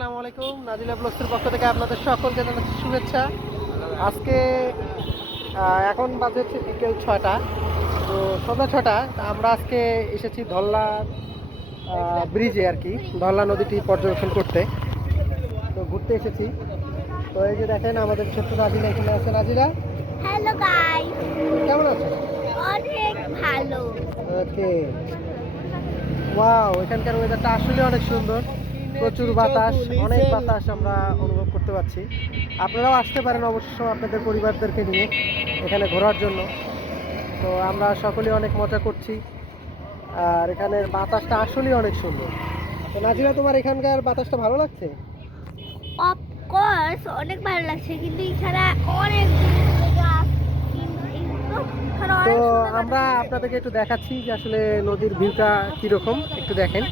আসসালামু আলাইকুম। নাজিলা ব্লগসের পক্ষ থেকে আপনাদের সকলকে জানাচ্ছি শুভেচ্ছা। আজকে এখন বাজে হচ্ছে বিকেল 6টা, তো সন্ধ্যা 6টা। আমরা আজকে এসেছি ধল্লা ব্রিজে আর কি, ধল্লা নদীটি পর্যবেক্ষণ করতে। তো ঘুরতে এসেছি। তো এই যে দেখেন আমাদের ছোট্ট নাজিরা এখানে আছে। নাজিরা, হ্যালো গাইস, কেমন আছো? অনেক ভালো। ওকে, ওয়াও, এখানকার ওয়েদারটা আসলে অনেক সুন্দর। প্রচুর বাতাস, অনেক বাতাস আমরা অনুভব করতে পারছি। আপনারাও আসতে পারেন অবশ্য আপনাদের পরিবারদেরকে নিয়ে এখানে ঘোরার জন্য। তো আমরা সকলেই অনেক মজা করছি, আর এখানের বাতাসটা আসলেই অনেক সুন্দর। তো নাজিরা, তোমার এখানকার বাতাসটা ভালো লাগছে? অফকোর্স অনেক ভালো লাগছে, কিন্তু এছাড়া অনেক তো আমরা আপনাদেরকে একটু দেখাচ্ছি যে আসলে নদীর ভিউটা কীরকম, একটু দেখেন।